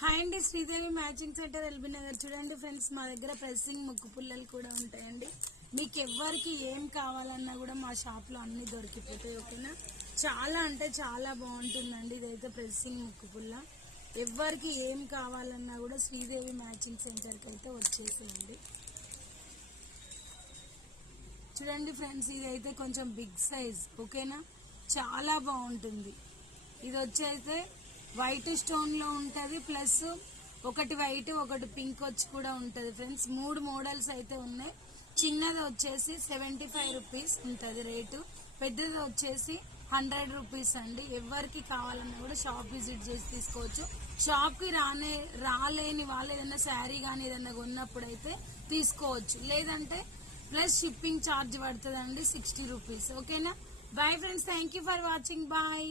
Hi అండి, Sridevi matching centre LB Nagar. చూడండి friends, మా దగ్గర ప్రెస్సింగ్ ముక్కు పుల్లలు కూడా ఉంటాయండి. మీకు ఎవరికి ఏం కావాలన్నా కూడా మా షాప్లో అన్ని దొరికిపోతాయి. ఓకేనా, చాలా అంటే చాలా బాగుంటుందండి. ఇదైతే ప్రెస్సింగ్ ముక్కు పుల్ల. ఎవరికి ఏం కావాలన్నా కూడా శ్రీదేవి మ్యాచింగ్ సెంటర్కి అయితే వచ్చేసేయండి. చూడండి ఫ్రెండ్స్, ఇదైతే కొంచెం బిగ్ సైజ్. ఓకేనా, చాలా బాగుంటుంది. ఇది వచ్చైతే వైట్ స్టోన్ లో ఉంటది, ప్లస్ ఒకటి వైట్ ఒకటి పింక్ వచ్చి కూడా ఉంటది ఫ్రెండ్స్. 3 మోడల్స్ అయితే ఉన్నాయి. చిన్నది వచ్చేసి 75 రూపీస్ ఉంటది రేటు, పెద్దది వచ్చేసి 100 రూపీస్ అండి. ఎవరికి కావాలన్నా కూడా షాప్ విజిట్ చేసి తీసుకోవచ్చు. షాప్ కి రాలేని వాళ్ళు ఏదైనా శారీ కానీ ఏదైనా కొన్నప్పుడు అయితే తీసుకోవచ్చు. లేదంటే ప్లస్ షిప్పింగ్ ఛార్జ్ పడుతుందండి 60 రూపీస్. ఓకేనా, bye friends, thank you for watching, bye.